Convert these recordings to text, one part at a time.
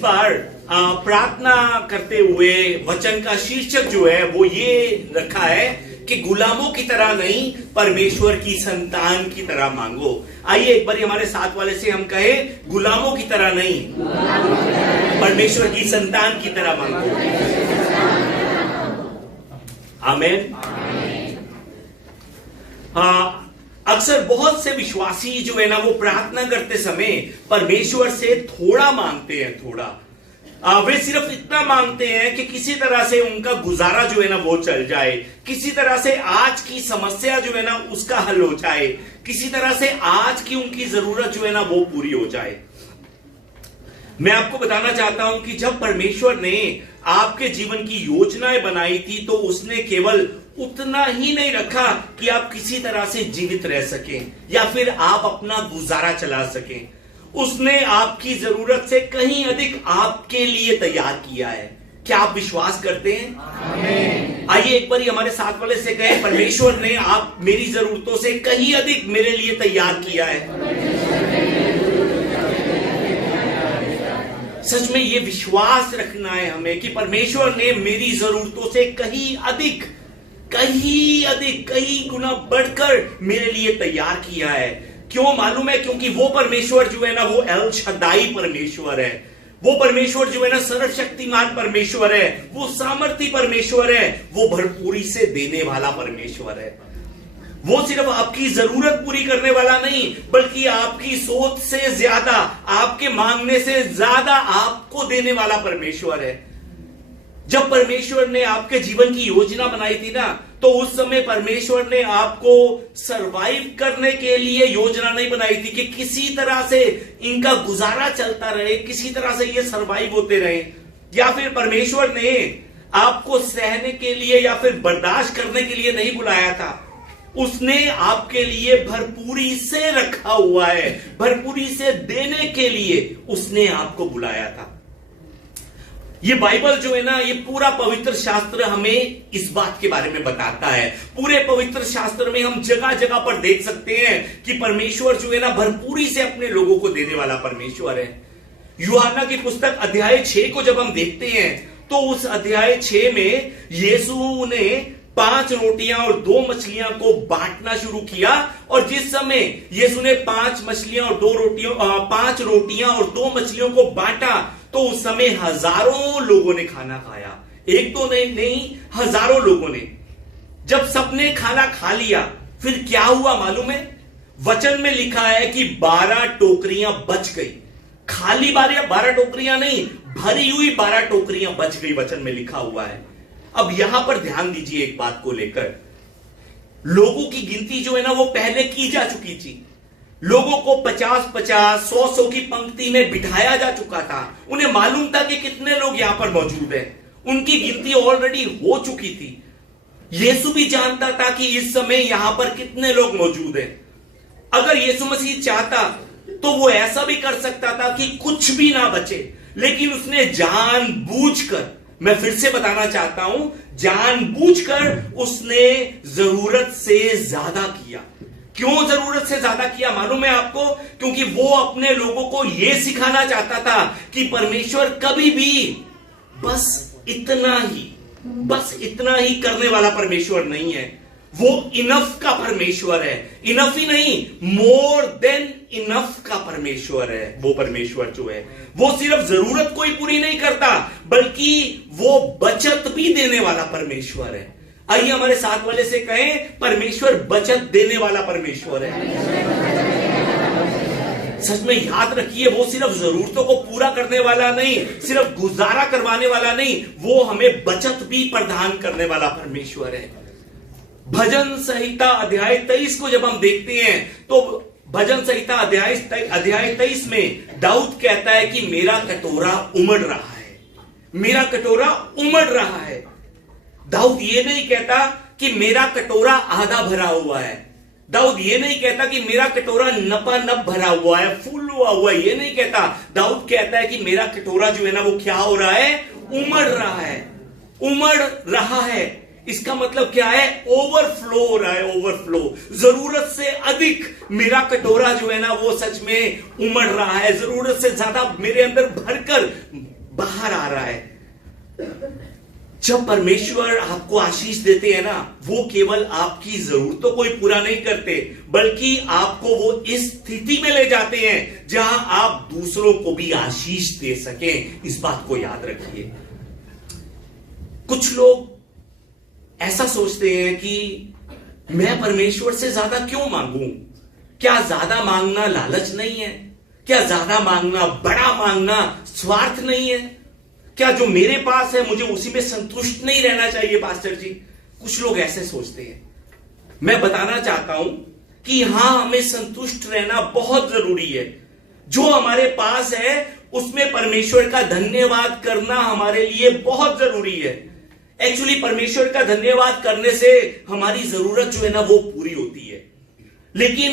बार प्रार्थना करते हुए वचन का शीर्षक जो है वो ये रखा है कि गुलामों की तरह नहीं, परमेश्वर की संतान की तरह मांगो। आइए एक बार हमारे साथ वाले से हम कहे, गुलामों की तरह नहीं, परमेश्वर की संतान की तरह मांगो। आमीन। अक्सर बहुत से विश्वासी जो है ना वो प्रार्थना करते समय परमेश्वर से थोड़ा मांगते हैं, थोड़ा वे सिर्फ इतना मांगते हैं कि किसी तरह से उनका गुजारा जो है ना वो चल जाए, किसी तरह से आज की समस्या जो है ना उसका हल हो जाए, किसी तरह से आज की उनकी जरूरत जो है ना वो पूरी हो जाए। मैं आपको बताना चाहता हूं कि जब परमेश्वर ने आपके जीवन की योजनाएं बनाई थी तो उसने केवल उतना ही नहीं रखा कि आप किसी तरह से जीवित रह सकें या फिर आप अपना गुजारा चला सकें। उसने आपकी जरूरत से कहीं अधिक आपके लिए तैयार किया है। क्या आप विश्वास करते हैं? आमीन। आइए एक बार हमारे साथ वाले से कहें, परमेश्वर ने आप मेरी जरूरतों से कहीं अधिक मेरे लिए तैयार किया है। सच में ये विश्वास रखना है हमें कि परमेश्वर ने मेरी जरूरतों से कहीं अधिक, कहीं गुना बढ़कर मेरे लिए तैयार किया है। क्यों मालूम है? क्योंकि वो परमेश्वर जो है ना वो एल शद्दाई परमेश्वर है। वो परमेश्वर जो है ना सर्वशक्तिमान परमेश्वर है, वो सामर्थी परमेश्वर है, वो भरपूरी से देने वाला परमेश्वर है। वो सिर्फ आपकी जरूरत पूरी करने वाला नहीं, बल्कि आपकी सोच से ज्यादा, आपके मांगने से ज्यादा आपको देने वाला परमेश्वर है। जब परमेश्वर ने आपके जीवन की योजना बनाई थी ना, तो उस समय परमेश्वर ने आपको सरवाइव करने के लिए योजना नहीं बनाई थी कि किसी तरह से इनका गुजारा चलता रहे, किसी तरह से ये सरवाइव होते रहे, या फिर परमेश्वर ने आपको सहने के लिए या फिर बर्दाश्त करने के लिए नहीं बुलाया था। उसने आपके लिए भरपूरी से रखा हुआ है, भरपूरी से देने के लिए उसने आपको बुलाया था। ये बाइबल जो है ना, ये पूरा पवित्र शास्त्र हमें इस बात के बारे में बताता है। पूरे पवित्र शास्त्र में हम जगह जगह पर देख सकते हैं कि परमेश्वर जो है ना भरपूरी से अपने लोगों को देने वाला परमेश्वर है। यूहन्ना की पुस्तक अध्याय 6 को जब हम देखते हैं तो उस अध्याय 6 में यीशु ने 5 रोटियां और 2 मछलियां को बांटना शुरू किया, और जिस समय यीशु ने 5 रोटियां और 2 मछलियों को बांटा तो उस समय हजारों लोगों ने खाना खाया। एक तो नहीं, हजारों लोगों ने। जब सबने खाना खा लिया फिर क्या हुआ मालूम है? वचन में लिखा है कि 12 टोकरियां बच गई। खाली 12 टोकरियां नहीं, भरी हुई 12 टोकरियां बच गई, वचन में लिखा हुआ है। अब यहां पर ध्यान दीजिए एक बात को लेकर। लोगों की गिनती जो है ना वो पहले की जा चुकी थी। लोगों को 50-50, 100 की पंक्ति में बिठाया जा चुका था। उन्हें मालूम था कि कितने लोग यहां पर मौजूद हैं। उनकी गिनती ऑलरेडी हो चुकी थी। यीशु भी जानता था कि इस समय यहां पर कितने लोग मौजूद हैं। अगर यीशु मसीह चाहता तो वो ऐसा भी कर सकता था कि कुछ भी ना बचे, लेकिन उसने जानबूझकर, मैं फिर से बताना चाहता हूं, जानबूझकर उसने जरूरत से ज्यादा किया। क्यों जरूरत से ज्यादा किया मालूम है आपको? क्योंकि वो अपने लोगों को यह सिखाना चाहता था कि परमेश्वर कभी भी बस इतना ही करने वाला परमेश्वर नहीं है। वो इनफ का परमेश्वर है। इनफ ही नहीं, मोर देन इनफ का परमेश्वर है। वो परमेश्वर जो है वो सिर्फ जरूरत को ही पूरी नहीं करता, बल्कि वो बचत भी देने वाला परमेश्वर है। आइए हमारे साथ वाले से कहें, परमेश्वर बचत देने वाला परमेश्वर है। सच में याद रखिए, वो सिर्फ जरूरतों को पूरा करने वाला नहीं, सिर्फ गुजारा करवाने वाला नहीं, वो हमें बचत भी प्रदान करने वाला परमेश्वर है। भजन संहिता अध्याय 23 को जब हम देखते हैं तो भजन संहिता अध्याय 23 में दाऊद कहता है कि मेरा कटोरा उमड़ रहा है, मेरा कटोरा उमड़ रहा है। दाऊद ये नहीं कहता कि मेरा कटोरा आधा भरा हुआ है। दाऊद ये नहीं कहता कि मेरा कटोरा नपानप भरा हुआ है, फुल हुआ है, ये नहीं कहता। दाऊद कहता है कि मेरा कटोरा जो है ना वो क्या हो रहा है? उमड़ रहा है, उमड़ रहा है। इसका मतलब क्या है? ओवरफ्लो हो रहा है, ओवरफ्लो। जरूरत से अधिक मेरा कटोरा जो है ना वो सच में उमड़ रहा है, जरूरत से ज्यादा मेरे अंदर भरकर बाहर आ रहा है। जब परमेश्वर आपको आशीष देते हैं ना, वो केवल आपकी जरूरतों को ही पूरा नहीं करते, बल्कि आपको वो इस स्थिति में ले जाते हैं जहां आप दूसरों को भी आशीष दे सकें। इस बात को याद रखिए। कुछ लोग ऐसा सोचते हैं कि मैं परमेश्वर से ज्यादा क्यों मांगूं? क्या ज्यादा मांगना लालच नहीं है? क्या ज्यादा मांगना, बड़ा मांगना स्वार्थ नहीं है? क्या जो मेरे पास है मुझे उसी में संतुष्ट नहीं रहना चाहिए पास्टर जी? कुछ लोग ऐसे सोचते हैं। मैं बताना चाहता हूं कि हां, हमें संतुष्ट रहना बहुत जरूरी है। जो हमारे पास है उसमें परमेश्वर का धन्यवाद करना हमारे लिए बहुत जरूरी है। एक्चुअली परमेश्वर का धन्यवाद करने से हमारी जरूरत जो है ना वो पूरी होती है। लेकिन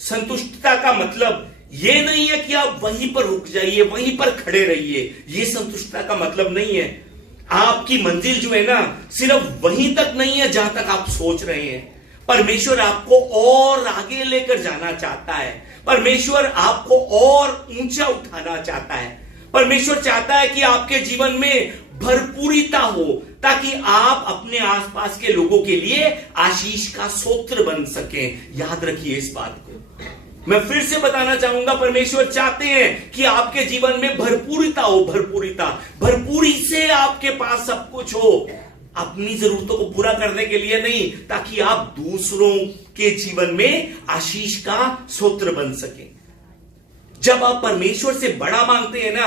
संतुष्टता का मतलब ये नहीं है कि आप वहीं पर रुक जाइए, वहीं पर खड़े रहिए। ये संतुष्टता का मतलब नहीं है। आपकी मंजिल जो है ना सिर्फ वहीं तक नहीं है जहां तक आप सोच रहे हैं। परमेश्वर आपको और आगे लेकर जाना चाहता है। परमेश्वर आपको और ऊंचा उठाना चाहता है। परमेश्वर चाहता है कि आपके जीवन में भरपूरिता हो, ताकि आप अपने आसपास के लोगों के लिए आशीष का स्रोत बन सकें। याद रखिए इस बात को। मैं फिर से बताना चाहूंगा, परमेश्वर चाहते हैं कि आपके जीवन में भरपूरिता हो, भरपूरिता। भरपूरी से आपके पास सब कुछ हो, अपनी जरूरतों को पूरा करने के लिए नहीं, ताकि आप दूसरों के जीवन में आशीष का स्रोत बन सके। जब आप परमेश्वर से बड़ा मांगते हैं ना,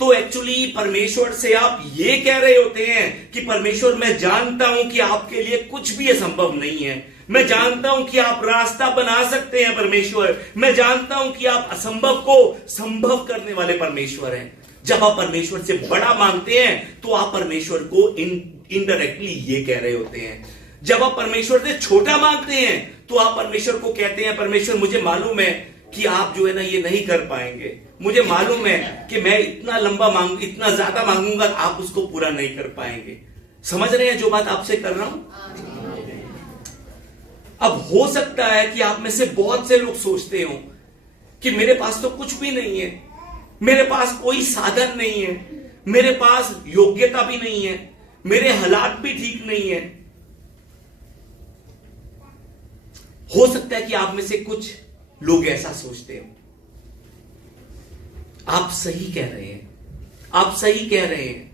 तो एक्चुअली परमेश्वर से आप ये कह रहे होते हैं कि परमेश्वर, मैं जानता हूं कि आपके लिए कुछ भी असंभव नहीं है। मैं जानता हूं कि आप रास्ता बना सकते हैं परमेश्वर। मैं जानता हूं कि आप असंभव को संभव करने वाले परमेश्वर हैं। जब आप परमेश्वर से बड़ा मांगते हैं तो आप परमेश्वर को इनडायरेक्टली ये कह रहे होते हैं। जब आप परमेश्वर से छोटा मांगते हैं तो आप परमेश्वर को कहते हैं, परमेश्वर मुझे मालूम है कि आप जो है ना ये नहीं कर पाएंगे। मुझे मालूम है कि मैं इतना ज्यादा मांगूंगा, आप उसको पूरा नहीं कर पाएंगे। समझ रहे हैं जो बात आपसे कर रहा हूं? अब हो सकता है कि आप में से बहुत से लोग सोचते हो कि मेरे पास तो कुछ भी नहीं है, मेरे पास कोई साधन नहीं है, मेरे पास योग्यता भी नहीं है, मेरे हालात भी ठीक नहीं है। हो सकता है कि आप में से कुछ लोग ऐसा सोचते हो। आप सही कह रहे हैं, आप सही कह रहे हैं।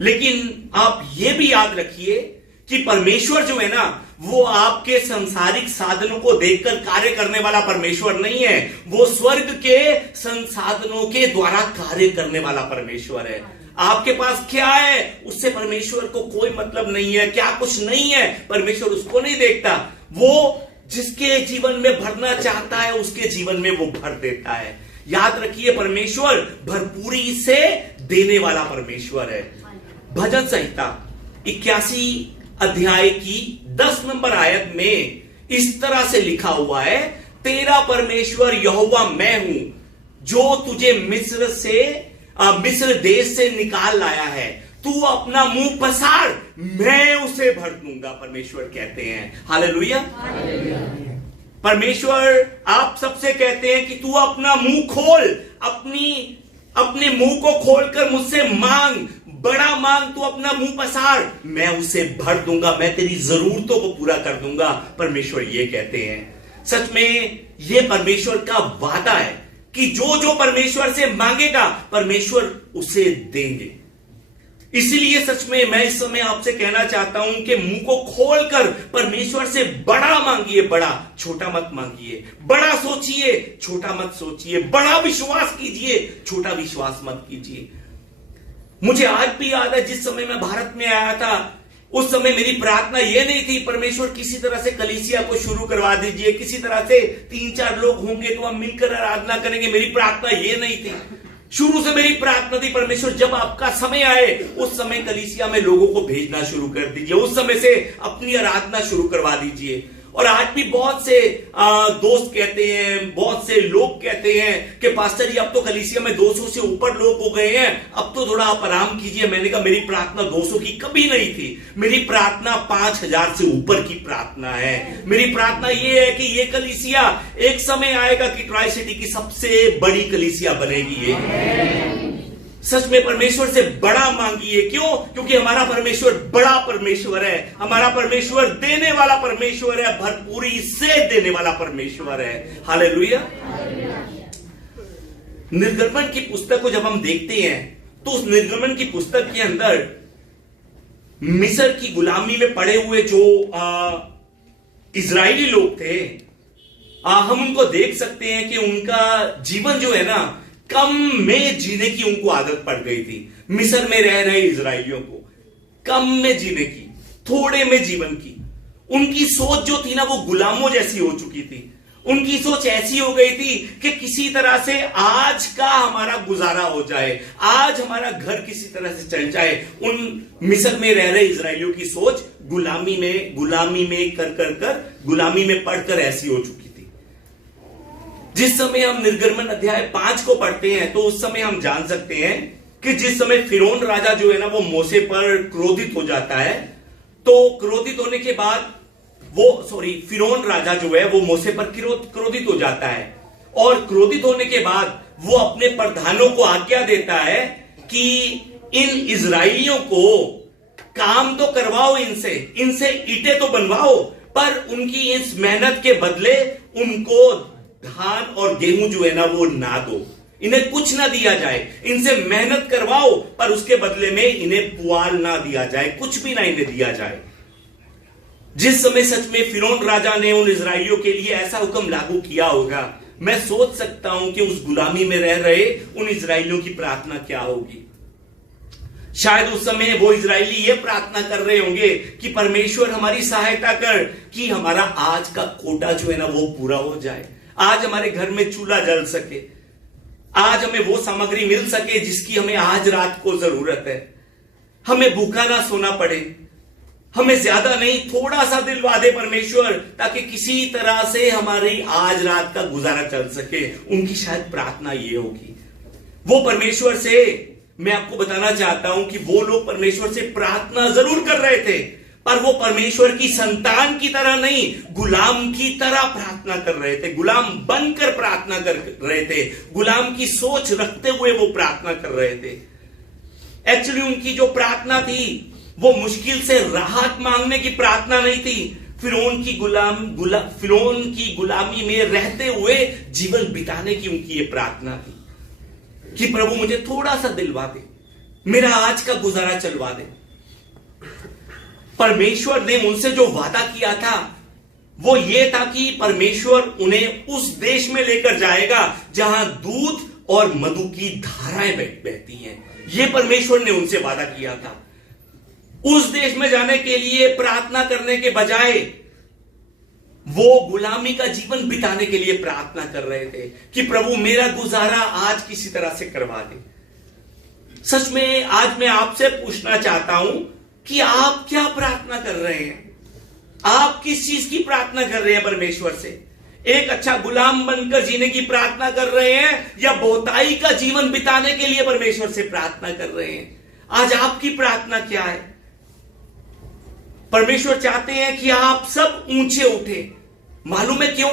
लेकिन आप यह भी याद रखिए कि परमेश्वर जो है ना वो आपके संसारिक साधनों को देखकर कार्य करने वाला परमेश्वर नहीं है। वो स्वर्ग के संसाधनों के द्वारा कार्य करने वाला परमेश्वर है। आपके पास क्या है उससे परमेश्वर को कोई मतलब नहीं है। क्या कुछ नहीं है परमेश्वर उसको नहीं देखता। वो जिसके जीवन में भरना चाहता है उसके जीवन में वो भर देता है। याद रखिए, परमेश्वर भरपूरी से देने वाला परमेश्वर है। भजन संहिता 81 अध्याय की 10 नंबर आयत में इस तरह से लिखा हुआ है, तेरा परमेश्वर यहोवा मैं हूं जो तुझे मिस्र देश से निकाल लाया है। तू अपना मुंह पसार, मैं उसे भर दूंगा। परमेश्वर कहते हैं। हालेलुया। परमेश्वर आप सबसे कहते हैं कि तू अपना मुंह खोल, अपने मुंह को खोलकर मुझसे मांग, बड़ा मांग, तू अपना मुंह पसार, मैं उसे भर दूंगा, मैं तेरी जरूरतों को पूरा कर दूंगा। परमेश्वर ये कहते हैं। सच में ये परमेश्वर का वादा है कि जो जो परमेश्वर से मांगेगा परमेश्वर उसे देंगे। इसीलिए सच में मैं इस समय आपसे कहना चाहता हूं कि मुंह को खोलकर परमेश्वर से बड़ा मांगिए, बड़ा, छोटा मत मांगिए। बड़ा सोचिए, छोटा मत सोचिए। बड़ा विश्वास कीजिए, छोटा विश्वास मत कीजिए। मुझे आज भी याद है, जिस समय मैं भारत में आया था उस समय मेरी प्रार्थना यह नहीं थी परमेश्वर किसी तरह से कलीसिया को शुरू करवा दीजिए, किसी तरह से 3-4 लोग होंगे तो हम मिलकर आराधना करेंगे। मेरी प्रार्थना यह नहीं थी। शुरू से मेरी प्रार्थना थी, परमेश्वर जब आपका समय आए उस समय कलीसिया में लोगों को भेजना शुरू कर दीजिए, उस समय से अपनी आराधना शुरू करवा दीजिए। और आज भी बहुत से दोस्त कहते हैं, बहुत से लोग कहते हैं कि पास्टर जी अब तो कलीसिया में 200 से ऊपर लोग हो गए हैं, अब तो थोड़ा आप आराम कीजिए। मैंने कहा मेरी प्रार्थना 200 की कभी नहीं थी, मेरी प्रार्थना 5000 से ऊपर की प्रार्थना है। मेरी प्रार्थना ये है कि ये कलीसिया एक समय आएगा कि ट्राई सिटी की सबसे बड़ी कलीसिया बनेगी। ये सच में परमेश्वर से बड़ा मांगिए। क्यों? क्योंकि हमारा परमेश्वर बड़ा परमेश्वर है, हमारा परमेश्वर देने वाला परमेश्वर है, भरपूरी से देने वाला परमेश्वर है। हालेलुया। निर्गमन की पुस्तक को जब हम देखते हैं तो उस निर्गमन की पुस्तक के अंदर मिस्र की गुलामी में पड़े हुए जो इजरायली लोग थे, हम उनको देख सकते हैं कि उनका जीवन जो है ना, कम में जीने की उनको आदत पड़ गई थी। मिस्र में रह रहे इजरायलियों को कम में जीने की, थोड़े में जीवन की उनकी सोच जो थी ना, वो गुलामों जैसी हो चुकी थी। उनकी सोच ऐसी हो गई थी कि किसी तरह से आज का हमारा गुजारा हो जाए, आज हमारा घर किसी तरह से चल जाए। उन मिस्र में रह रहे इजरायलियों की सोच गुलामी में गुलामी में पढ़कर ऐसी हो चुकी। जिस समय हम निर्गमन अध्याय 5 को पढ़ते हैं तो उस समय हम जान सकते हैं कि जिस समय फिरौन राजा जो है ना, वो मूसा पर क्रोधित हो जाता है। तो क्रोधित होने के बाद फिरौन राजा जो है वो मूसा पर क्रोधित हो जाता है, और क्रोधित होने के बाद वो अपने प्रधानों को आज्ञा देता है कि इन इजराइलियों को काम तो करवाओ, इनसे ईंटें तो बनवाओ, पर उनकी इस मेहनत के बदले उनको धान और गेहूं जो है ना वो ना दो, इन्हें कुछ ना दिया जाए। इनसे मेहनत करवाओ पर उसके बदले में इन्हें पुआल ना दिया जाए, कुछ भी ना इन्हें दिया जाए। जिस समय सच में फिरौन राजा ने उन इजरायलियों के लिए ऐसा हुक्म लागू किया होगा, मैं सोच सकता हूं कि उस गुलामी में रह रहे उन इजरायलियों की प्रार्थना क्या होगी। शायद उस समय वो इजरायली ये प्रार्थना कर रहे होंगे कि परमेश्वर हमारी सहायता कर कि हमारा आज का कोटा जो है ना वो पूरा हो जाए, आज हमारे घर में चूल्हा जल सके, आज हमें वो सामग्री मिल सके जिसकी हमें आज रात को जरूरत है, हमें भूखा ना सोना पड़े, हमें ज्यादा नहीं थोड़ा सा दिलवा दे परमेश्वर, ताकि किसी तरह से हमारी आज रात का गुजारा चल सके। उनकी शायद प्रार्थना ये होगी। वो परमेश्वर से, मैं आपको बताना चाहता हूं कि वो लोग परमेश्वर से प्रार्थना जरूर कर रहे थे, पर वो परमेश्वर की संतान की तरह नहीं, गुलाम की तरह प्रार्थना कर रहे थे, गुलाम बनकर प्रार्थना कर रहे थे, गुलाम की सोच रखते हुए वो प्रार्थना कर रहे थे। एक्चुअली उनकी जो प्रार्थना थी वो मुश्किल से राहत मांगने की प्रार्थना नहीं थी, फिरौन की गुलामी में रहते हुए जीवन बिताने की उनकी ये प्रार्थना थी कि प्रभु मुझे थोड़ा सा दिलवा दे, मेरा आज का गुजारा चलवा दे। परमेश्वर ने उनसे जो वादा किया था वो ये था कि परमेश्वर उन्हें उस देश में लेकर जाएगा जहां दूध और मधु की धाराएं बहती हैं। ये परमेश्वर ने उनसे वादा किया था। उस देश में जाने के लिए प्रार्थना करने के बजाय वो गुलामी का जीवन बिताने के लिए प्रार्थना कर रहे थे कि प्रभु मेरा गुजारा आज किसी तरह से करवा दे। सच में आज मैं आपसे पूछना चाहता हूं कि आप क्या प्रार्थना कर रहे हैं? आप किस चीज की प्रार्थना कर रहे हैं परमेश्वर से? एक अच्छा गुलाम बनकर जीने की प्रार्थना कर रहे हैं या बहुताई का जीवन बिताने के लिए परमेश्वर से प्रार्थना कर रहे हैं? आज आपकी प्रार्थना क्या है? परमेश्वर चाहते हैं कि आप सब ऊंचे उठे। मालूम है क्यों?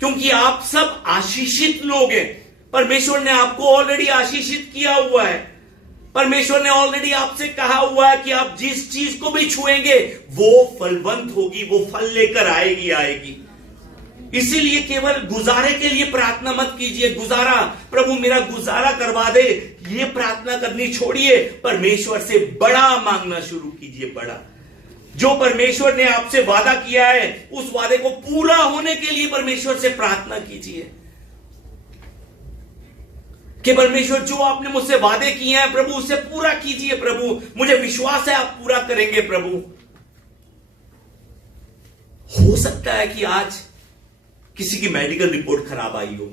क्योंकि आप सब आशीषित लोग हैं। परमेश्वर ने आपको ऑलरेडी आशीषित किया हुआ है। परमेश्वर ने ऑलरेडी आपसे कहा हुआ है कि आप जिस चीज को भी छुएंगे वो फलवंत होगी, वो फल लेकर आएगी। इसीलिए केवल गुजारे के लिए प्रार्थना मत कीजिए। गुजारा, प्रभु मेरा गुजारा करवा दे, ये प्रार्थना करनी छोड़िए। परमेश्वर से बड़ा मांगना शुरू कीजिए। बड़ा, जो परमेश्वर ने आपसे वादा किया है उस वादे को पूरा होने के लिए परमेश्वर से प्रार्थना कीजिए कि परमेश्वर जो आपने मुझसे वादे किए हैं प्रभु उसे पूरा कीजिए। प्रभु मुझे विश्वास है आप पूरा करेंगे। प्रभु, हो सकता है कि आज किसी की मेडिकल रिपोर्ट खराब आई हो,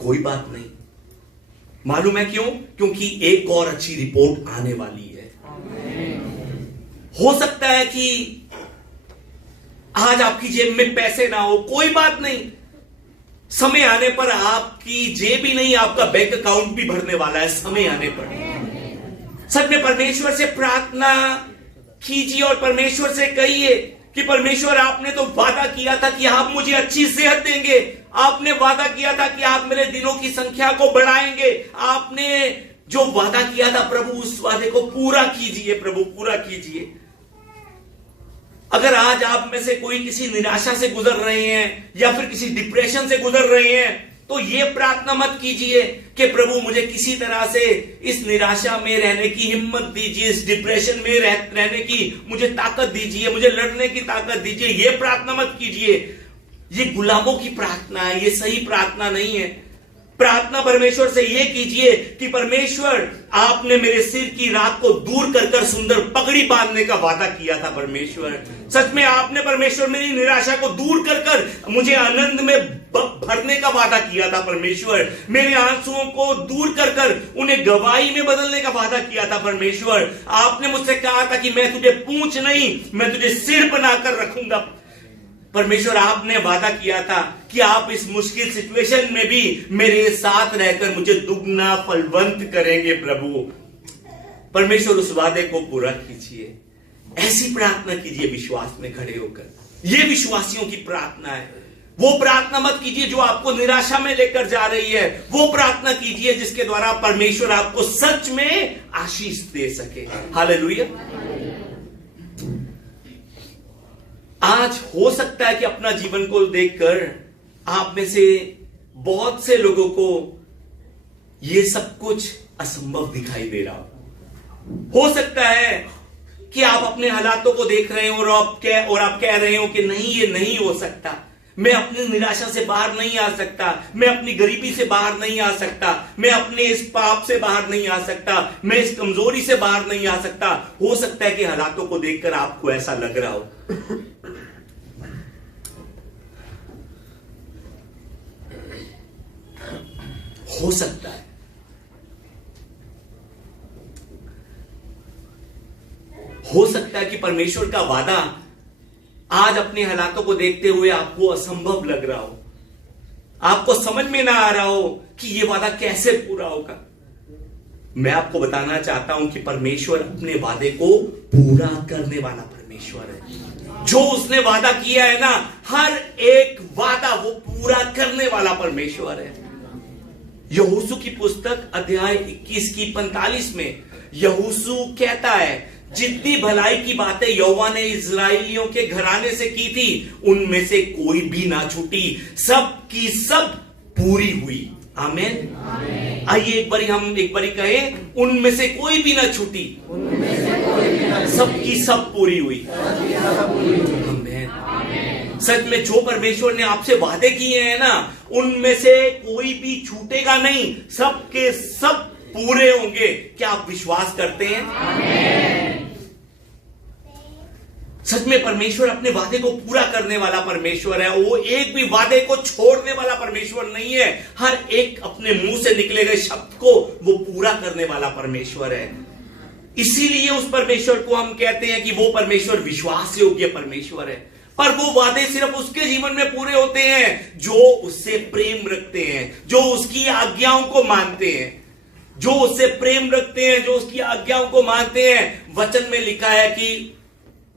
कोई बात नहीं। मालूम है क्यों? क्योंकि एक और अच्छी रिपोर्ट आने वाली है। हो सकता है कि आज आपकी जेब में पैसे ना हो, कोई बात नहीं, समय आने पर आपकी जेब ही नहीं, आपका बैंक अकाउंट भी भरने वाला है समय आने पर। सच में परमेश्वर से प्रार्थना कीजिए और परमेश्वर से कहिए कि परमेश्वर, आपने तो वादा किया था कि आप मुझे अच्छी सेहत देंगे, आपने वादा किया था कि आप मेरे दिनों की संख्या को बढ़ाएंगे, आपने जो वादा किया था प्रभु, उस वादे को पूरा कीजिए प्रभु, पूरा कीजिए। अगर आज आप में से कोई किसी निराशा से गुजर रहे हैं या फिर किसी डिप्रेशन से गुजर रहे हैं, तो ये प्रार्थना मत कीजिए कि प्रभु मुझे किसी तरह से इस निराशा में रहने की हिम्मत दीजिए, इस डिप्रेशन में रहने की मुझे ताकत दीजिए, मुझे लड़ने की ताकत दीजिए। ये प्रार्थना मत कीजिए, ये गुलामों की प्रार्थना है, ये सही प्रार्थना नहीं है। प्रार्थना परमेश्वर से ये कीजिए कि परमेश्वर, आपने मेरे सिर की राख को दूर कर कर सुंदर पगड़ी बांधने का वादा किया था परमेश्वर। सच में आपने परमेश्वर मेरी निराशा को दूर कर कर मुझे आनंद में भरने का वादा किया था परमेश्वर। मेरे आंसुओं को दूर कर कर उन्हें गवाही में बदलने का वादा किया था परमेश्वर। आपने मुझसे कहा था कि मैं तुझे पूंछ नहीं, मैं तुझे सिर बनाकर रखूंगा। परमेश्वर, आपने वादा किया था कि आप इस मुश्किल सिचुएशन में भी मेरे साथ रहकर मुझे दुगना फलवंत करेंगे प्रभु। परमेश्वर, उस वादे को पूरा कीजिए। ऐसी प्रार्थना कीजिए विश्वास में खड़े होकर। यह विश्वासियों की प्रार्थना है। वो प्रार्थना मत कीजिए जो आपको निराशा में लेकर जा रही है। वो प्रार्थना कीजिए जिसके द्वारा परमेश्वर आपको सच में आशीष दे सके। हालेलुया। आज हो सकता है कि अपना जीवन को देखकर आप में से बहुत से लोगों को यह सब कुछ असंभव दिखाई दे रहा हो सकता है कि आप अपने हालातों को देख रहे हो और आप कह रहे हो कि नहीं, ये नहीं हो सकता, मैं अपनी निराशा से बाहर नहीं आ सकता, मैं अपनी गरीबी से बाहर नहीं आ सकता, मैं अपने इस पाप से बाहर नहीं आ सकता, मैं इस कमजोरी से बाहर नहीं आ सकता। हो सकता है कि हालातों को देखकर आपको ऐसा लग रहा हो सकता है। हो सकता है कि परमेश्वर का वादा आज अपने हालातों को देखते हुए आपको असंभव लग रहा हो, आपको समझ में ना आ रहा हो कि यह वादा कैसे पूरा होगा। मैं आपको बताना चाहता हूं कि परमेश्वर अपने वादे को पूरा करने वाला परमेश्वर है। जो उसने वादा किया है ना, हर एक वादा वो पूरा करने वाला परमेश्वर है। यहोशू की पुस्तक अध्याय 21 की 45 में यहोशू कहता है, जितनी भलाई की बातें यहोवा ने इजराइलियों के घराने से की थी, उनमें से कोई भी ना छूटी, सब की सब पूरी हुई। आमीन। आइए एक बारी कहें, उनमें से कोई भी ना छूटी, सबकी सब पूरी हुई। आमीन। सच में जो परमेश्वर ने आपसे वादे किए हैं ना, उनमें से कोई भी छूटेगा नहीं, सबके सब पूरे होंगे। क्या आप विश्वास करते हैं? आमीन। सच में परमेश्वर अपने वादे को पूरा करने वाला परमेश्वर है। वो एक भी वादे को छोड़ने वाला परमेश्वर नहीं है। हर एक अपने मुंह से निकले गए शब्द को वो पूरा करने वाला परमेश्वर है। इसीलिए उस परमेश्वर को हम कहते हैं कि वो परमेश्वर विश्वास योग्य परमेश्वर है। पर वो वादे सिर्फ उसके जीवन में पूरे होते हैं जो उससे प्रेम रखते हैं, जो उसकी आज्ञाओं को मानते हैं, जो उससे प्रेम रखते हैं, जो उसकी आज्ञाओं को मानते हैं। वचन में लिखा है कि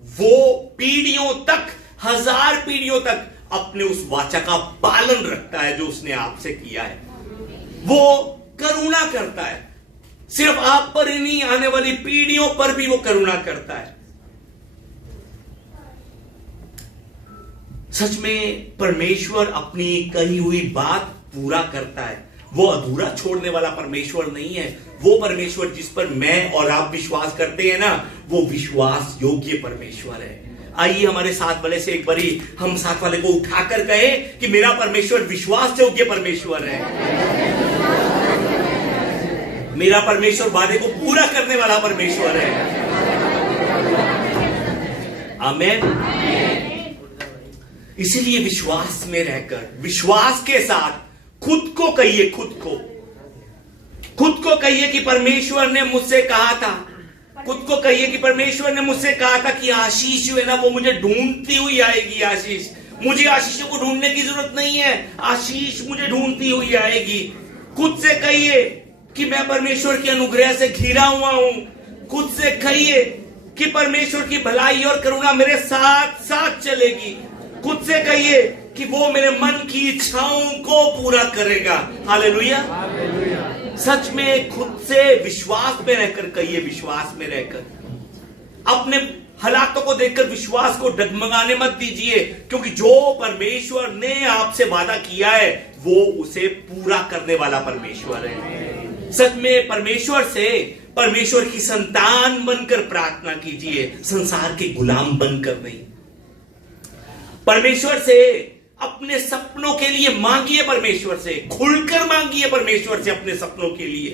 वो पीढ़ियों तक, 1000 पीढ़ियों तक अपने उस वाचा का पालन रखता है जो उसने आपसे किया है। वो करुणा करता है, सिर्फ आप पर ही नहीं, आने वाली पीढ़ियों पर भी वो करुणा करता है। सच में परमेश्वर अपनी कही हुई बात पूरा करता है। वो अधूरा छोड़ने वाला परमेश्वर नहीं है। वो परमेश्वर जिस पर मैं और आप विश्वास करते हैं ना, वो विश्वास योग्य परमेश्वर है। आइए हमारे साथ वाले से एक बारी हम साथ वाले को उठाकर कहें कि मेरा परमेश्वर विश्वास योग्य परमेश्वर है। मेरा परमेश्वर वादे को पूरा करने वाला परमेश्वर है। आमीन। इसीलिए विश्वास में रहकर, विश्वास के साथ खुद को कहिए कि परमेश्वर ने मुझसे कहा था खुद को कहिए कि परमेश्वर ने मुझसे कहा था कि आशीष जो है ना वो मुझे ढूंढती हुई आएगी। आशीष, मुझे आशीषों को ढूंढने की जरूरत नहीं है, आशीष मुझे ढूंढती हुई आएगी। खुद से कहिए कि मैं परमेश्वर के अनुग्रह से घिरा हुआ हूं। खुद से कहिए कि परमेश्वर की भलाई और करुणा मेरे साथ साथ चलेगी। खुद से कहिए कि वो मेरे मन की इच्छाओं को पूरा करेगा। हालेलुया। सच में खुद से विश्वास में रहकर कहिए, विश्वास में रहकर। अपने हालातों को देखकर विश्वास को डगमगाने मत दीजिए, क्योंकि जो परमेश्वर ने आपसे वादा किया है वो उसे पूरा करने वाला परमेश्वर है। सच में परमेश्वर से परमेश्वर की संतान बनकर प्रार्थना कीजिए, संसार के गुलाम बनकर नहीं। परमेश्वर से अपने सपनों के लिए मांगिए, परमेश्वर से खुलकर मांगिए, परमेश्वर से अपने सपनों के लिए,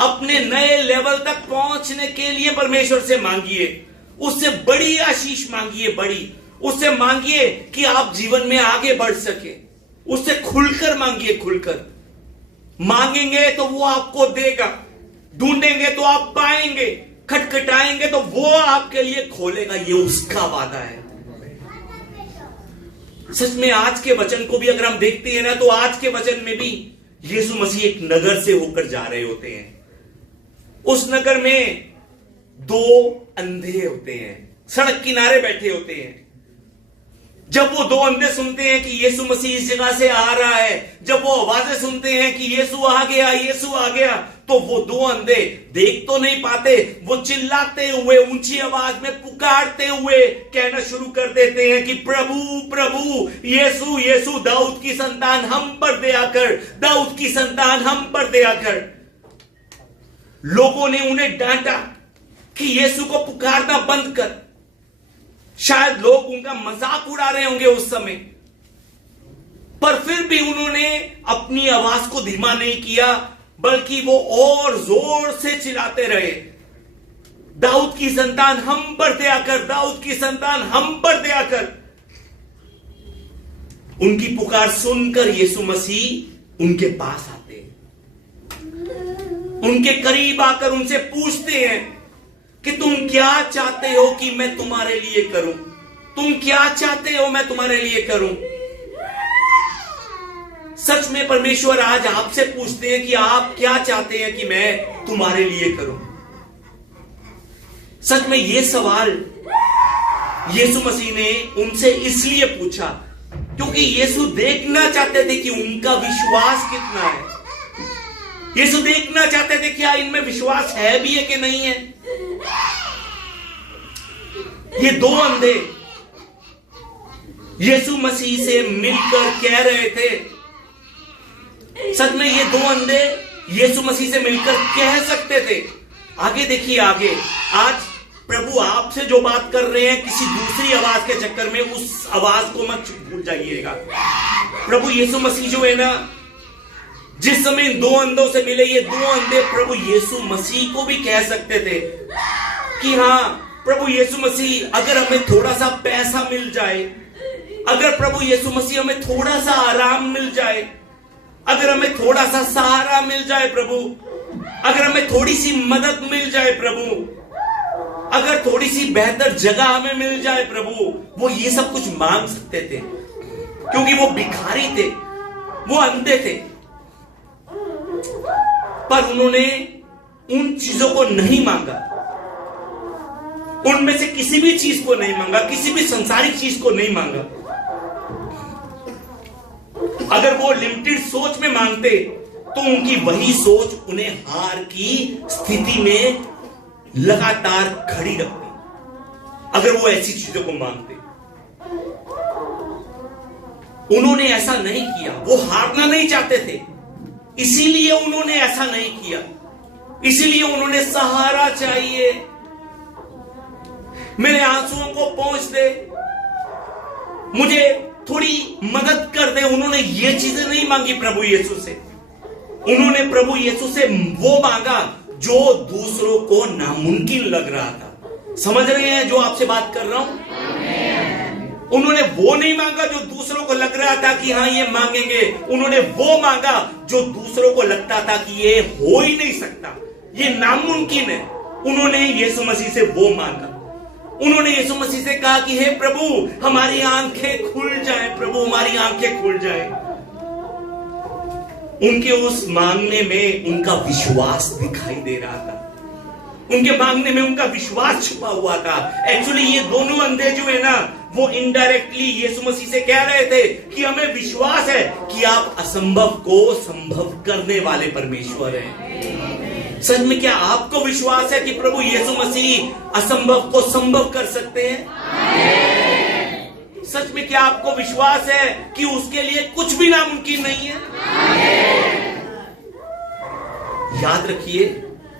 अपने नए लेवल तक पहुंचने के लिए परमेश्वर से मांगिए। उससे बड़ी आशीष मांगिए, बड़ी उससे मांगिए कि आप जीवन में आगे बढ़ सके। उससे खुलकर मांगिए, खुलकर मांगेंगे तो वो आपको देगा, ढूंढेंगे तो आप पाएंगे, खटखटाएंगे तो वो आपके लिए खोलेगा। ये उसका वादा है। सच में आज के वचन को भी अगर हम देखते हैं ना, तो आज के वचन में भी यीशु मसीह एक नगर से होकर जा रहे होते हैं। उस नगर में दो अंधे होते हैं, सड़क किनारे बैठे होते हैं। जब वो दो अंधे सुनते हैं कि यीशु मसीह इस जगह से आ रहा है, जब वो आवाजें सुनते हैं कि यीशु आ गया, यीशु आ गया, तो वो दो अंधे देख तो नहीं पाते, वो चिल्लाते हुए ऊंची आवाज में पुकारते हुए कहना शुरू कर देते हैं कि प्रभु प्रभु, यीशु यीशु, दाऊद की संतान हम पर दया कर, दाऊद की संतान हम पर दया कर। लोगों ने उन्हें डांटा कि यीशु को पुकारना बंद कर। शायद लोग उनका मजाक उड़ा रहे होंगे उस समय, पर फिर भी उन्होंने अपनी आवाज को धीमा नहीं किया, बल्कि वो और जोर से चिल्लाते रहे, दाऊद की संतान हम पर दया कर, दाऊद की संतान हम पर दया कर। उनकी पुकार सुनकर यीशु मसीह उनके पास आते हैं, उनके करीब आकर उनसे पूछते हैं कि तुम क्या चाहते हो कि मैं तुम्हारे लिए करूं? तुम क्या चाहते हो मैं तुम्हारे लिए करूं? सच में परमेश्वर आज आपसे पूछते हैं कि आप क्या चाहते हैं कि मैं तुम्हारे लिए करूं? सच में यह सवाल यीशु मसीह ने उनसे इसलिए पूछा क्योंकि यीशु देखना चाहते थे कि उनका विश्वास कितना है। यीशु देखना चाहते थे क्या इनमें विश्वास है भी है कि नहीं है। ये दो अंधे यीशु मसीह से मिलकर कह रहे थे, सच में ये दो अंधे यीशु मसीह से मिलकर कह सकते थे। आगे देखिए, आगे आज प्रभु आपसे जो बात कर रहे हैं, किसी दूसरी आवाज के चक्कर में उस आवाज को मत भूल जाइएगा। प्रभु यीशु मसीह जो है ना, जिस समय दो अंधों से मिले, ये दो अंधे प्रभु यीशु मसीह को भी कह सकते थे कि हाँ प्रभु यीशु मसीह, अगर हमें थोड़ा सा पैसा मिल जाए, अगर प्रभु यीशु मसीह हमें थोड़ा सा आराम मिल जाए, अगर हमें थोड़ा सा सहारा मिल जाए प्रभु, अगर हमें थोड़ी सी मदद मिल जाए प्रभु, अगर थोड़ी सी बेहतर जगह हमें मिल जाए प्रभु, वो ये सब कुछ मांग सकते थे क्योंकि वो भिखारी थे, वो अंधे थे। पर उन्होंने उन चीजों को नहीं मांगा, उनमें से किसी भी चीज को नहीं मांगा, किसी भी संसारिक चीज को नहीं मांगा। अगर वो लिमिटेड सोच में मांगते तो उनकी वही सोच उन्हें हार की स्थिति में लगातार खड़ी रखती। अगर वो ऐसी चीजों को मांगते, उन्होंने ऐसा नहीं किया। वो हारना नहीं चाहते थे, इसीलिए उन्होंने ऐसा नहीं किया। इसीलिए उन्होंने सहारा चाहिए, मेरे आंसुओं को पहुंच दे, मुझे थोड़ी मदद कर दे। उन्होंने ये चीजें नहीं मांगी प्रभु यीशु से। उन्होंने प्रभु यीशु से वो मांगा जो दूसरों को नामुमकिन लग रहा था। समझ रहे हैं जो आपसे बात कर रहा हूं? उन्होंने वो नहीं मांगा जो दूसरों को लग रहा था कि हाँ ये मांगेंगे। उन्होंने वो मांगा जो दूसरों को लगता था कि ये हो ही नहीं सकता, ये नामुमकिन है। उन्होंने यीशु मसीह से वो मांगा। उन्होंने यीशु मसीह से कहा कि हे प्रभु हमारी आंखें खुल जाएं, प्रभु हमारी आंखें खुल जाएं। उनके उस मांगने में उनका विश्वास दिखाई दे रहा था, उनके मांगने में उनका विश्वास छुपा हुआ था। एक्चुअली ये दोनों अंधे जो है ना, वो इनडायरेक्टली यीशु मसीह से कह रहे थे कि हमें विश्वास है कि आप असंभव को संभव करने वाले परमेश्वर हैं। सच में क्या आपको विश्वास है कि प्रभु यीशु मसीह असंभव को संभव कर सकते हैं? सच में क्या आपको विश्वास है कि उसके लिए कुछ भी नामुमकिन नहीं है? याद रखिए,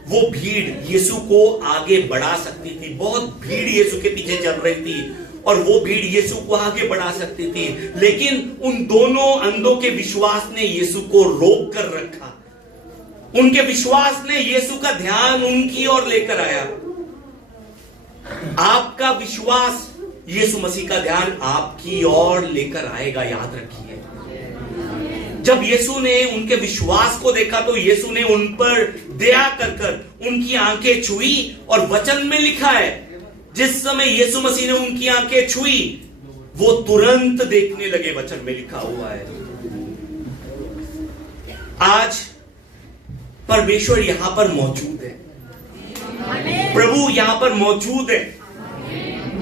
वो भीड़ यीशु को आगे बढ़ा सकती थी। बहुत भीड़ यीशु के पीछे चल रही थी और वो भीड़ यीशु को आगे बढ़ा सकती थी, लेकिन उन दोनों अंधों के विश्वास ने यीशु को रोक कर रखा। उनके विश्वास ने यीशु का ध्यान उनकी ओर लेकर आया। आपका विश्वास यीशु मसीह का ध्यान आपकी ओर लेकर आएगा, याद रखिए। जब यीशु ने उनके विश्वास को देखा तो यीशु ने उन पर दया कर कर उनकी आंखें छुई, और वचन में लिखा है जिस समय यीशु मसीह ने उनकी आंखें छुई वो तुरंत देखने लगे। वचन में लिखा हुआ है। आज परमेश्वर यहां पर मौजूद है, प्रभु यहां पर मौजूद है,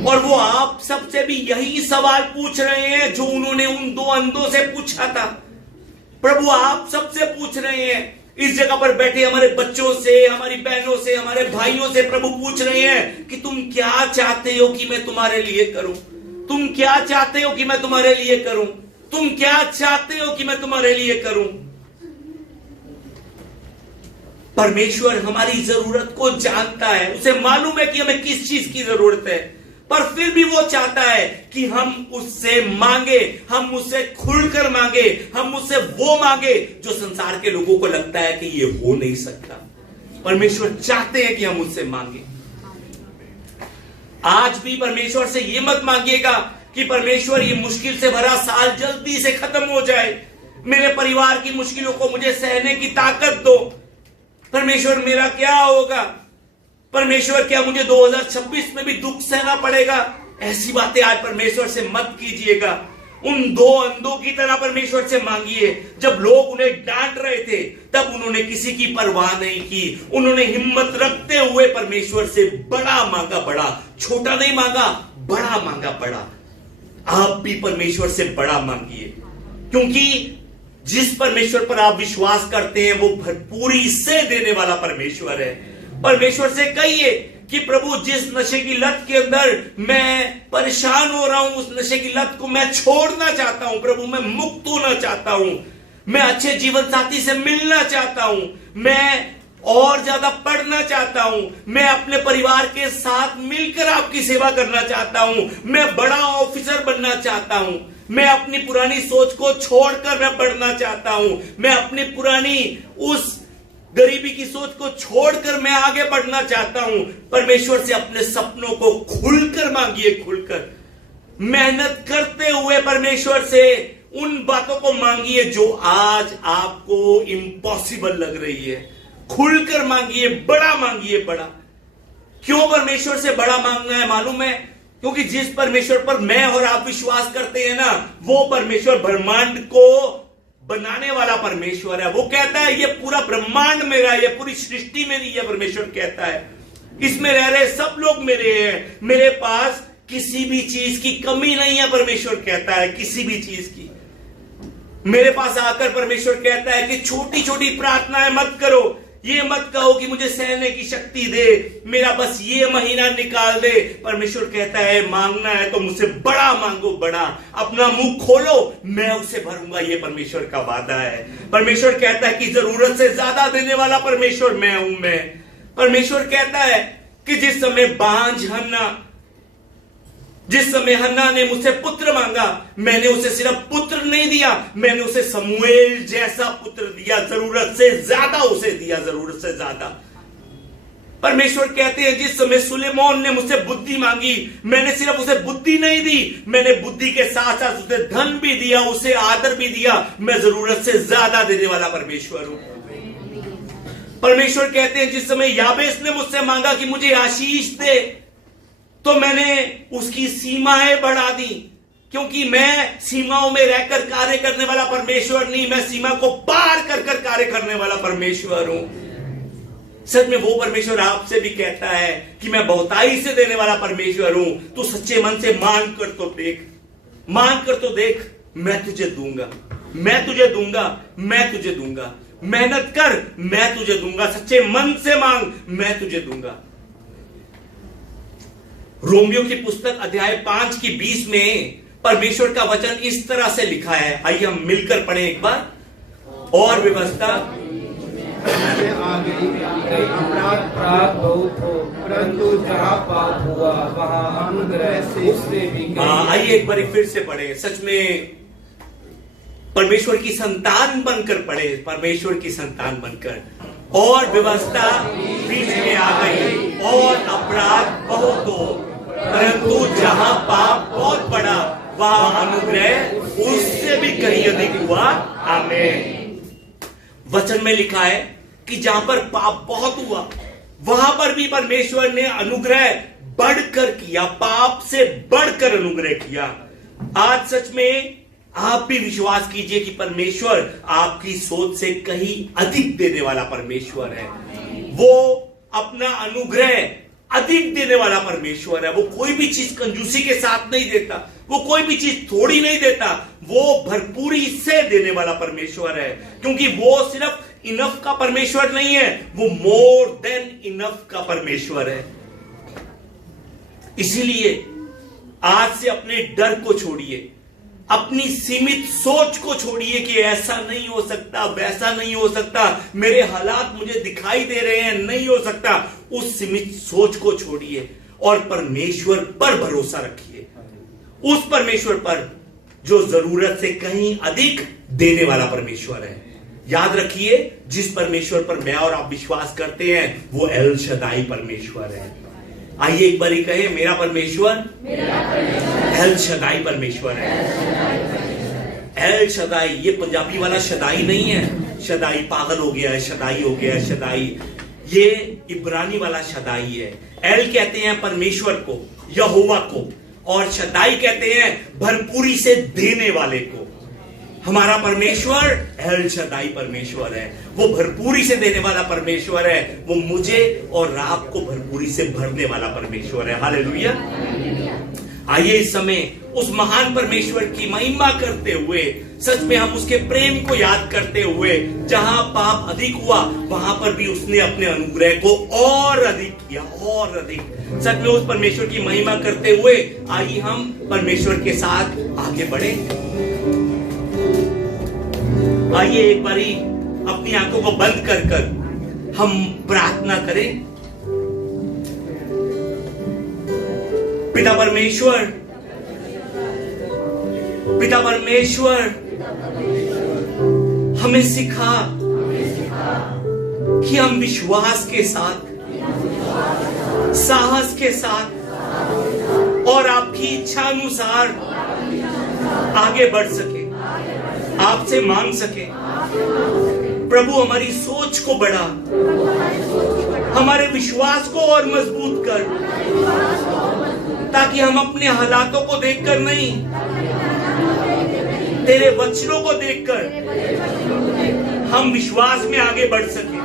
और वो आप सबसे भी यही सवाल पूछ रहे हैं जो उन्होंने उन दो अंधों से पूछा था। प्रभु आप सबसे पूछ रहे हैं, इस जगह पर बैठे हमारे बच्चों से, हमारी बहनों से, हमारे भाइयों से प्रभु पूछ रहे हैं कि तुम क्या चाहते हो कि मैं तुम्हारे लिए करूं? तुम क्या चाहते हो कि मैं तुम्हारे लिए करूं? तुम क्या चाहते हो कि मैं तुम्हारे लिए करूं? परमेश्वर हमारी जरूरत को जानता है, उसे मालूम है कि हमें किस चीज की जरूरत है, पर फिर भी वो चाहता है कि हम उससे मांगे, हम उससे खुलकर मांगे, हम उससे वो मांगे जो संसार के लोगों को लगता है कि ये हो नहीं सकता। परमेश्वर चाहते हैं कि हम उससे मांगे। आज भी परमेश्वर से ये मत मांगिएगा कि परमेश्वर ये मुश्किल से भरा साल जल्दी से खत्म हो जाए, मेरे परिवार की मुश्किलों को मुझे सहने की ताकत दो। परमेश्वर मेरा क्या होगा? परमेश्वर क्या मुझे 2026 में भी दुख सहना पड़ेगा? ऐसी बातें आज परमेश्वर से मत कीजिएगा। उन दो अंधों की तरह परमेश्वर से मांगिए। जब लोग उन्हें डांट रहे थे तब उन्होंने किसी की परवाह नहीं की, उन्होंने हिम्मत रखते हुए परमेश्वर से बड़ा मांगा बड़ा, छोटा नहीं मांगा, बड़ा मांगा बड़ा। आप भी परमेश्वर से बड़ा मांगिए, क्योंकि जिस परमेश्वर पर आप विश्वास करते हैं वो भरपूरी से देने वाला परमेश्वर है। परमेश्वर से कहिए कि प्रभु जिस नशे की लत के अंदर मैं परेशान हो रहा हूं, उस नशे की लत को मैं छोड़ना चाहता हूं। प्रभु मैं मुक्त होना चाहता हूं, मैं अच्छे जीवन साथी से मिलना चाहता हूं, मैं और ज्यादा पढ़ना चाहता हूं, मैं अपने परिवार के साथ मिलकर आपकी सेवा करना चाहता हूं, मैं बड़ा ऑफिसर बनना चाहता हूं, मैं अपनी पुरानी सोच को छोड़कर मैं बढ़ना चाहता हूं, मैं अपनी पुरानी उस गरीबी की सोच को छोड़कर मैं आगे बढ़ना चाहता हूं। परमेश्वर से अपने सपनों को खुलकर मांगिए, खुलकर मेहनत करते हुए परमेश्वर से उन बातों को मांगिए जो आज आपको इम्पॉसिबल लग रही है। खुलकर मांगिए, बड़ा मांगिए, बड़ा। क्यों परमेश्वर से बड़ा मांगना है मालूम है? क्योंकि जिस परमेश्वर पर मैं और आप विश्वास करते हैं ना, वो परमेश्वर ब्रह्मांड को बनाने वाला परमेश्वर है। वो कहता है ये पूरा ब्रह्मांड मेरा है, ये पूरी सृष्टि मेरी है। परमेश्वर कहता है इसमें रह रहे सब लोग मेरे हैं, मेरे पास किसी भी चीज की कमी नहीं है। परमेश्वर कहता है किसी भी चीज की। मेरे पास आकर परमेश्वर कहता है कि छोटी छोटी प्रार्थनाएं मत करो, ये मत कहो कि मुझे सहने की शक्ति दे, मेरा बस ये महीना निकाल दे। परमेश्वर कहता है मांगना है तो मुझसे बड़ा मांगो, बड़ा। अपना मुंह खोलो, मैं उसे भरूंगा। ये परमेश्वर का वादा है। परमेश्वर कहता है कि जरूरत से ज्यादा देने वाला परमेश्वर मैं हूं। मैं परमेश्वर कहता है कि जिस समय हन्ना ने मुझसे पुत्र मांगा, मैंने उसे सिर्फ पुत्र नहीं दिया, मैंने उसे समूएल जैसा पुत्र दिया। जरूरत से ज्यादा उसे दिया, जरूरत से ज्यादा। परमेश्वर कहते हैं जिस समय सुलेमान ने मुझसे बुद्धि मांगी, मैंने सिर्फ उसे बुद्धि नहीं दी, मैंने बुद्धि के साथ साथ उसे धन भी दिया, उसे आदर भी दिया। मैं जरूरत से ज्यादा देने वाला परमेश्वर हूं। परमेश्वर कहते हैं जिस समय याबेस ने मुझसे मांगा कि मुझे आशीष दे, तो मैंने उसकी सीमाएं बढ़ा दी, क्योंकि मैं सीमाओं में रहकर कार्य करने वाला परमेश्वर नहीं, मैं सीमा को पार कर कर कार्य करने वाला परमेश्वर हूं। सच में वो परमेश्वर आपसे भी कहता है कि मैं बहुताई से देने वाला परमेश्वर हूं। तू सच्चे मन से मांग कर तो देख, मांग कर तो देख, मैं तुझे दूंगा, मैं तुझे दूंगा, मैं तुझे दूंगा। मेहनत कर, मैं तुझे दूंगा। सच्चे मन से मांग, मैं तुझे दूंगा। रोमियो की पुस्तक अध्याय 5 की 20 में परमेश्वर का वचन इस तरह से लिखा है, आइए हम मिलकर पढ़ें एक बार। और व्यवस्था आ गई, अपराध बहुत हो, परंतु जहाँ पाप हुआ वहाँ अनुग्रह से उससे भी। आइए एक बार फिर से पढ़े। सच में परमेश्वर की संतान बनकर पढ़े, परमेश्वर की संतान बनकर। और व्यवस्था बीच में आ गई और अपराध बहुत हो, परंतु जहां पाप बहुत बड़ा वहां अनुग्रह उससे भी कहीं अधिक हुआ। आमीन। वचन में लिखा है कि जहां पर पाप बहुत हुआ वहां पर भी परमेश्वर ने अनुग्रह बढ़कर किया, पाप से बढ़कर अनुग्रह किया। आज सच में आप भी विश्वास कीजिए कि परमेश्वर आपकी सोच से कहीं अधिक देने वाला परमेश्वर है। वो अपना अनुग्रह अधिक देने वाला परमेश्वर है। वो कोई भी चीज कंजूसी के साथ नहीं देता, वो कोई भी चीज थोड़ी नहीं देता, वो भरपूरी से देने वाला परमेश्वर है। क्योंकि वो सिर्फ इनफ का परमेश्वर नहीं है, वो मोर देन इनफ का परमेश्वर है। इसीलिए आज से अपने डर को छोड़िए, अपनी सीमित सोच को छोड़िए कि ऐसा नहीं हो सकता, वैसा नहीं हो सकता, मेरे हालात मुझे दिखाई दे रहे हैं, नहीं हो सकता। उस सीमित सोच को छोड़िए और परमेश्वर पर भरोसा रखिए, उस परमेश्वर पर जो जरूरत से कहीं अधिक देने वाला परमेश्वर है। याद रखिए, जिस परमेश्वर पर मैं और आप विश्वास करते हैं वो एल शदाई परमेश्वर है। आइए एक बारी कहें, मेरा परमेश्वर एल शदाई परमेश्वर है। एल शदाई, ये पंजाबी वाला शदाई नहीं है, शदाई पागल हो गया है, शदाई हो गया है, शदाई। ये इब्रानी वाला शदाई है। एल कहते हैं परमेश्वर को, यहोवा को, और शदाई कहते हैं भरपूरी से देने वाले को। हमारा परमेश्वर एल शदाई परमेश्वर है, वो भरपूरी से देने वाला परमेश्वर है। वो मुझे और आपको भरपूरी से भरने वाला परमेश्वर है। हालेलुया। आइए इस समय उस महान परमेश्वर की महिमा करते हुए, सच में हम उसके प्रेम को याद करते हुए, जहां पाप अधिक हुआ वहां पर भी उसने अपने अनुग्रह को और अधिक किया, और अधिक। सच में उस परमेश्वर की महिमा करते हुए आइए हम परमेश्वर के साथ आगे बढ़े। आइए एक बारी अपनी आंखों को बंद कर कर हम प्रार्थना करें। पिता परमेश्वर, पिता परमेश्वर, हमें सिखा कि हम विश्वास के साथ, साहस के साथ और आपकी इच्छा अनुसार आगे बढ़ सके, आपसे मांग सके। प्रभु हमारी सोच को बढ़ा, हमारे विश्वास को और मजबूत कर, ताकि हम अपने हालातों को देखकर नहीं, तेरे वचनों को देखकर हम विश्वास में आगे बढ़ सके।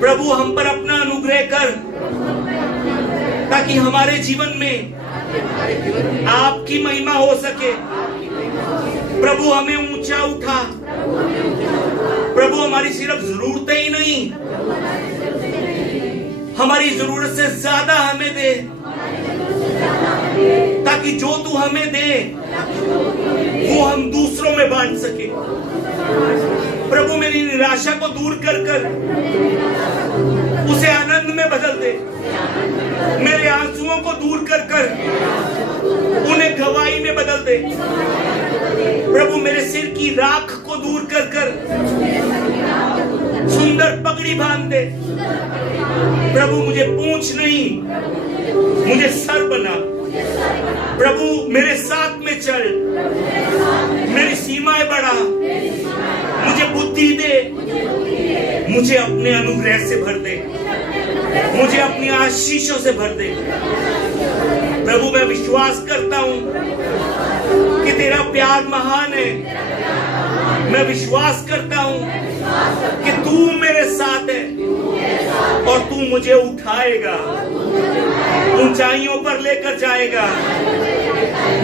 प्रभु हम पर अपना अनुग्रह कर, ताकि हमारे जीवन में आपकी महिमा हो सके। प्रभु हमें ऊंचा उठा, प्रभु हमारी सिर्फ जरूरतें ही नहीं, हमारी जरूरत से ज्यादा हमें दे, ताकि जो तू हमें दे वो हम दूसरों में बांट सके। प्रभु मेरी निराशा को दूर कर कर उसे आनंद में बदल दे, मेरे आंसुओं को दूर कर कर उन्हें गवाही में बदल दे। प्रभु मेरे सिर की राख को दूर कर कर सुंदर पगड़ी बांध दे। प्रभु मुझे पूंछ नहीं, मुझे सर बना। प्रभु मेरे साथ में चल, मेरी सीमाएं बढ़ा, मुझे बुद्धि दे, मुझे अपने अनुग्रह से भर दे, मुझे अपनी आशीषों से भर दे। प्रभु मैं विश्वास करता हूं कि तेरा प्यार महान है। मैं विश्वास करता हूं कि तू मेरे साथ है और तू मुझे उठाएगा, ऊंचाइयों पर लेकर जाएगा,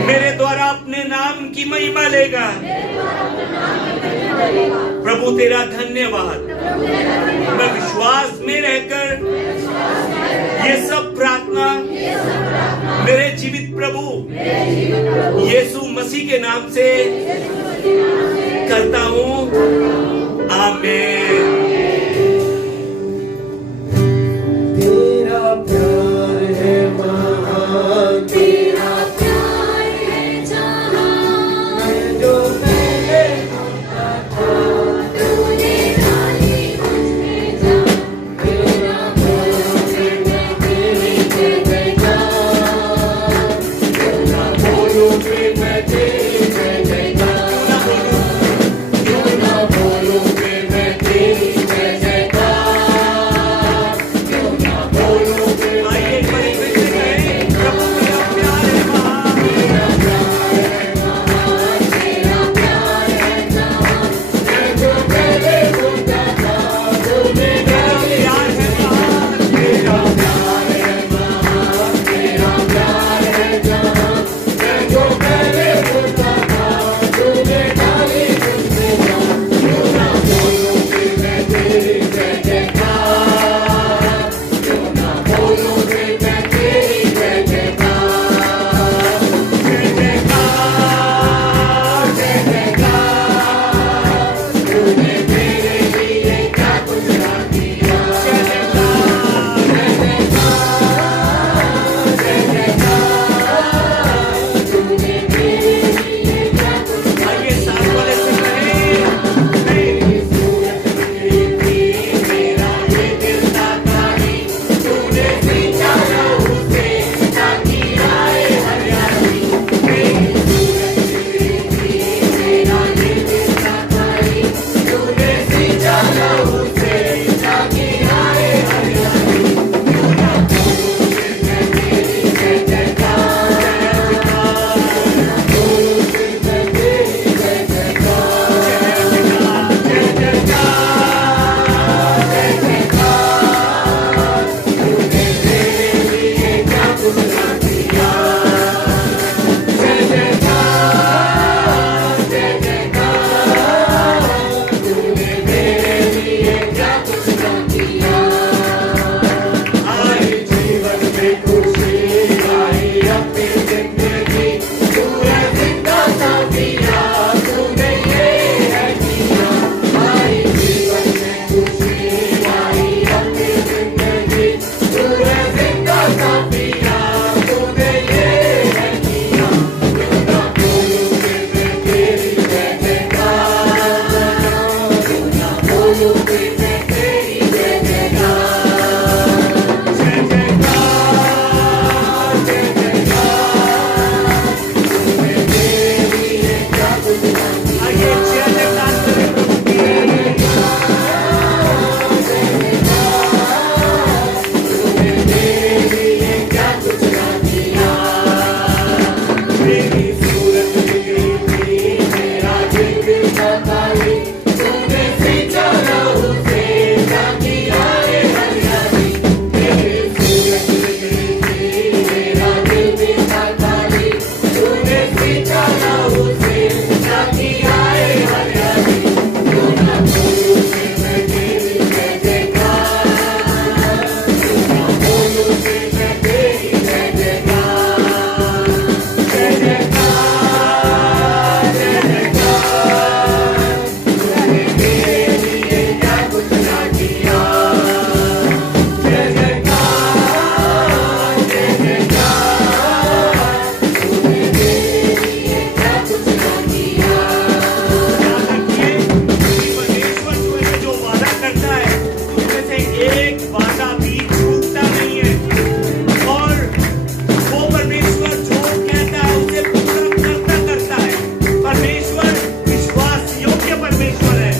मेरे द्वारा अपने नाम की महिमा लेगा। प्रभु तेरा धन्यवाद। मैं विश्वास में रहकर ये सब प्रार्थना मेरे जीवित प्रभु यीशु मसीह के नाम से करता हूं। आमीन। तेरा प्यार है महान, तेरा प्यार है जहां, मैं जो पहले होता था, तूने डाली मुझ में जान। तेरा प्यार है मैं तेरी जय जयकार, क्यों ना बोलूं फिर मैं तेरी जय जयकार, क्यों ना बोलूं फिर मैं तेरी जय जयकार, क्यों ना बोलूं फिर मैं आइए एक बार फिर से कहें, प्रभु तेरा प्यार है महान। तेरा प्यार है जहां, मैं जो पहले होता था, तूने डाली प्यार है महान। तेरा प्यार है महान, तेरा प्यार है जहां, मैं जो पहले होता था, तूने डाली मुझसे जान, क्यों ना बोलूं फिर मैं तेरी जय जयकार, क्यों ना बोलूं फिर मैं तेरी जय जयकार, जय जयकार, जय जयकार, तूने मेरे लिए क्या कुछ ना किया, जय जयकार, जय जयकार, जय जयकार, तूने मेरे लिए क्या कुछ आइए साथ वाले से कहें, मेरी सूरत बिगड़ी थी, मेरा ये दिल था खाली, तूने सींचा लहू से, ताकि आए हरियाली। मेरी सूरत बिगड़ी थी, मेरा ये दिल था खाली, तूने सींचा लहू से, ताकि आए हरियाली। क्यों ना बोलूं फिर मैं तेरी जय जयकार, बोलूं फिर मैं तेरी जय जयकार, जय जयकार, जय जयकार, तूने मेरे लिए क्या कुछ ना किया, जय जयकार, जय जयकार, तूने मेरे लिए क्या कुछ ना किया। आई जीवन में खुशी, आई अपनी जिंदगी, तूने जिंदा सा दिया, तूने ये है किया। आई जीवन में खुशी, आई अपनी जिंदगी, तूने जिंदा सा दिया, तूने ये है किया। क्यों ना बोलूं फिर मैं तेरी जय जयकार, क्यों ना बोलूं फिर मैं तेरी जय जयकार, जय जयकार, जय जयकार, तूने मेरे लिए क्या कुछ ना किया। आइए जय जयकार करें प्रभु की। तूने मेरे लिए क्या कुछ ना किया। मेरी सूरत बिगड़ी थी, मेरा दिल था खाली, तूने सींचा लहू से, ताकि आए हरियाली। मेरी सूरत बिगड़ी थी, मेरा दिल था खाली, तूने सींचा लहू से, ताकि आए हरियाली। क्यों ना बोलूं फिर मैं तेरी जय जयकार, क्यों ना बोलूं फिर मैं तेरी जय जयकार, जय जयकार, जय जयकार, तूने मेरे लिए क्या कुछ ना किया, जय जयकार, जय जयकार, तूने मेरे लिए क्या कुछ ना किया। याद रखिए कि परमेश्वर जो है जो वादा करता है उसमें से एक वादा भी छूटता नहीं है, और वो परमेश्वर जो कहता है उसे पूरा करता है। परमेश्वर विश्वास योग्य परमेश्वर है।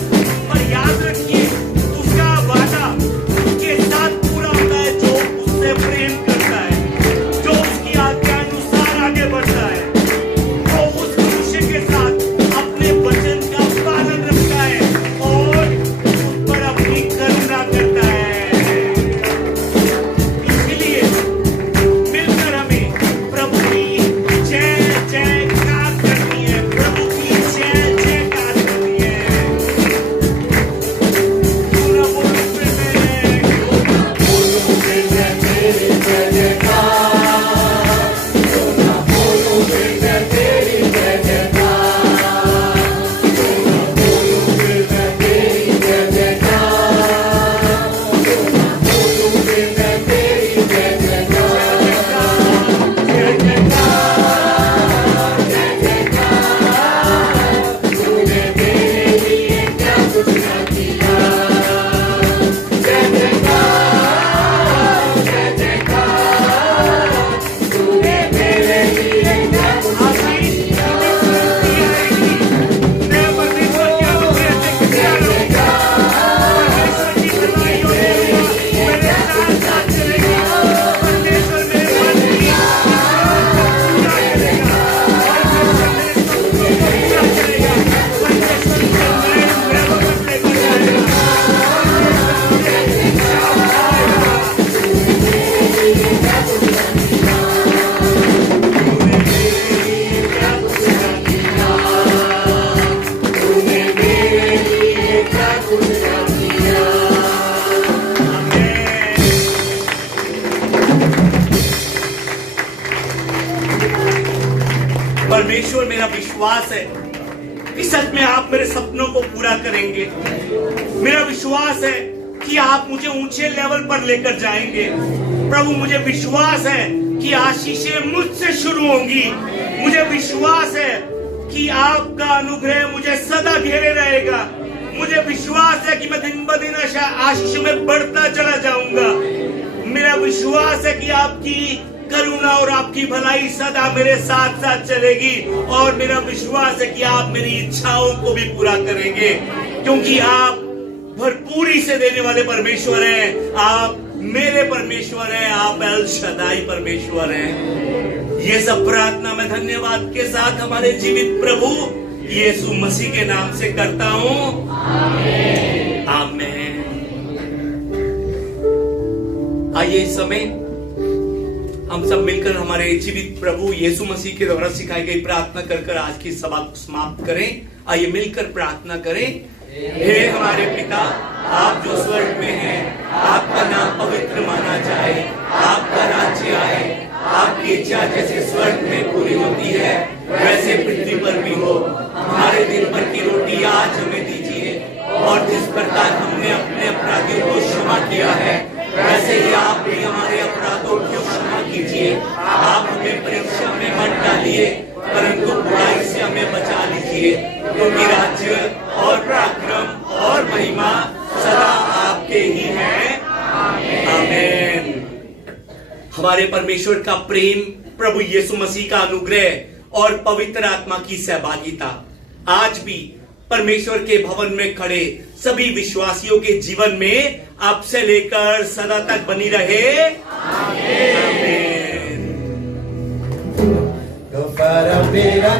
परमेश्वर मेरा विश्वास है कि सच में आप मेरे सपनों को पूरा करेंगे। मेरा विश्वास है कि आप मुझे ऊंचे लेवल पर लेकर जाएंगे। प्रभु मुझे विश्वास है कि आशीषें मुझसे शुरू होंगी। मुझे विश्वास है कि आपका अनुग्रह मुझे सदा घेरे रहेगा। मुझे विश्वास है कि मैं दिन ब दिन आशीष में बढ़ता चला जाऊंगा। मेरा विश्वास है कि आपकी करुणा और आपकी भलाई सदा मेरे साथ साथ चलेगी। और मेरा विश्वास है कि आप मेरी इच्छाओं को भी पूरा करेंगे, क्योंकि आप भरपूरी से देने वाले परमेश्वर हैं। आप मेरे परमेश्वर हैं। आप एल शदाई परमेश्वर हैं। ये सब प्रार्थना मैं धन्यवाद के साथ हमारे जीवित प्रभु यीशु मसीह के नाम से करता हूं। आमीन। आइए इस समय हम सब मिलकर हमारे जीवित प्रभु यीशु मसीह के द्वारा सिखाई गई प्रार्थना कर आज की सभा को समाप्त करें। आइए मिलकर प्रार्थना करें। हे हमारे पिता, आप जो स्वर्ग में हैं, आपका नाम पवित्र माना जाए, आपका राज्य आए, आपकी इच्छा जैसे स्वर्ग में पूरी होती है वैसे पृथ्वी पर भी हो। हमारे दिन भर की रोटी आज हमें दीजिए, और जिस प्रकार हमने अपने अपराधियों को क्षमा किया है वैसे ही आप भी हमारे अपराधों को क्षमा कीजिए। आप हमें परीक्षा में मत डालिए, परंतु बुराई से हमें बचा लीजिए, क्योंकि राज्य और पराक्रम और महिमा सदा आपके ही है। आमीन। हमारे परमेश्वर का प्रेम, प्रभु यीशु मसीह का अनुग्रह और पवित्र आत्मा की सहभागिता आज भी परमेश्वर के भवन में खड़े सभी विश्वासियों के जीवन में अब से लेकर सदा तक बनी रहे। आमीन। तो para ver a